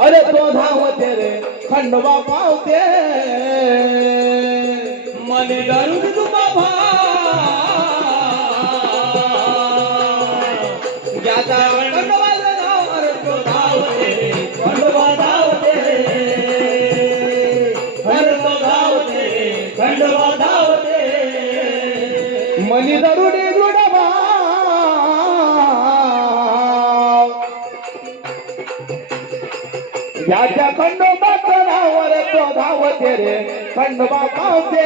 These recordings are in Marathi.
अरे तो धावते रे खंडवा पावते मने दारू त्याच्या खंडोबा नावावर तो धावते रे खंडोबा पावते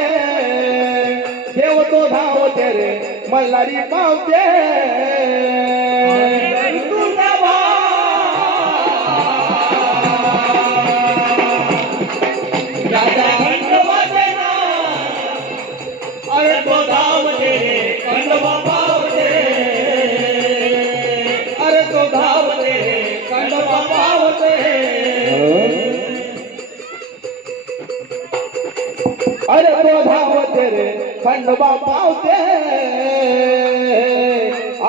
देव तो धावते रे मल्हारी पावते अरे तो धावते रे खंडोबा पावते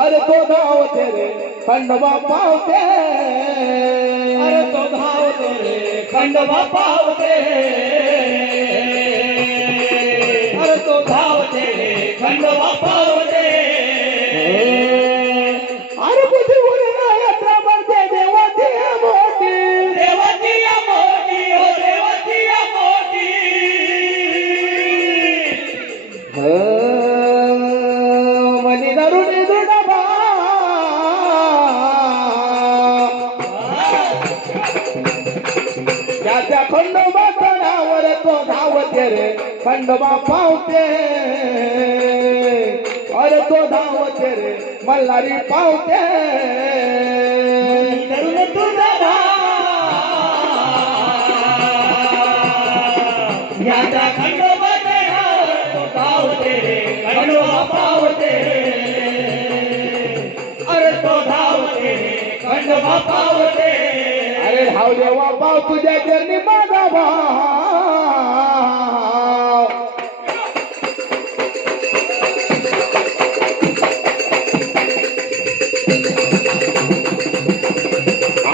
अरे तो धावते रे खंडोबा पावते अरे तो धावते रे खंडोबा पावते अरे तो धावते रे खंडोबा पावते खंडोबा कणावर तो धावते रे. खंडोबा पावते. अरे तो धावते रे. मल्हारी पावते. तरुण तुझा याचा खंडोबा तो धावते रे. खंडोबा पावते. अरे तो धावते रे. खंडोबा पावते. अरे देवा पाव तुझ्या चरणी माझा भाव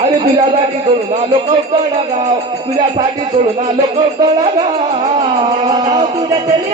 अरे तुझ्यासाठी सोडून आलो कौतळा गाव तुझ्यासाठी सोडून आलो कौतळा गाव तुझ्या चली